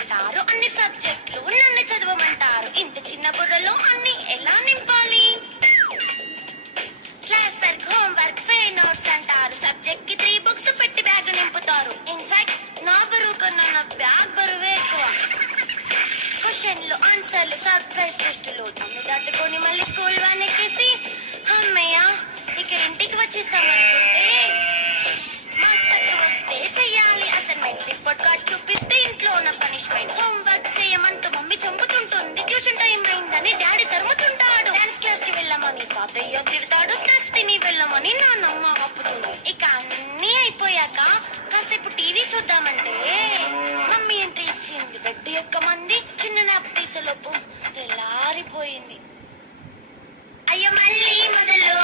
అంటారు, అన్ని సబ్జెక్టులు నన్ను చదవమంటారు. ఇంత చిన్న బుర్రలో అన్ని ఎలా నింపాలి? Class work, home work, fail notes అంటారు. సబ్జెక్ట్ కి 3 బుక్స్ పెట్టి బ్యాగ్ నింపుతారు. ఇన్ఫాక్ట్ నా బరువు కన్నా నా బ్యాగ్ బరువే ఎక్కువ. క్వశ్చన్లు, ఆన్సర్లు, సర్ప్రైజ్ టెస్టులు తమ్ము దాటుకొని మళ్ళీ స్కూల్ వ్యాన్ ఎక్కేసి అమ్మయ్య ఇక ఇంటికి వచ్చేసామనుకుంటే మార్క్స్ తక్కువ వస్తే చెయ్యాలి అసైన్మెంట్. రిపోర్ట్ కార్డ్ చూపిస్తే ఇంట్లో ఉన్న పనిష్మెంట్. హోంవర్క్ చేయమంటూ మమ్మీ చంపుతుంటుంది. ట్యూషన్ టైం అయిందని డాడీ తరుముతుంటాడు. డాన్స్ క్లాస్ కి వెళ్ళమని తాతయ్య తిడతాడు. స్నాక్స్ తిని వెళ్ళమని నాన్నమ్మ ఆపుతుంది. ఇక అన్నీ అయిపోయాక కాసేపు టీవీ చూద్దామంటే మమ్మీ ఎంట్రీ ఇచ్చింది. బెడ్ యొక్క మంది చిన్న నాప్ తీసేలోపు తెల్లారిపోయింది. అయ్యో మళ్ళీ మొదలు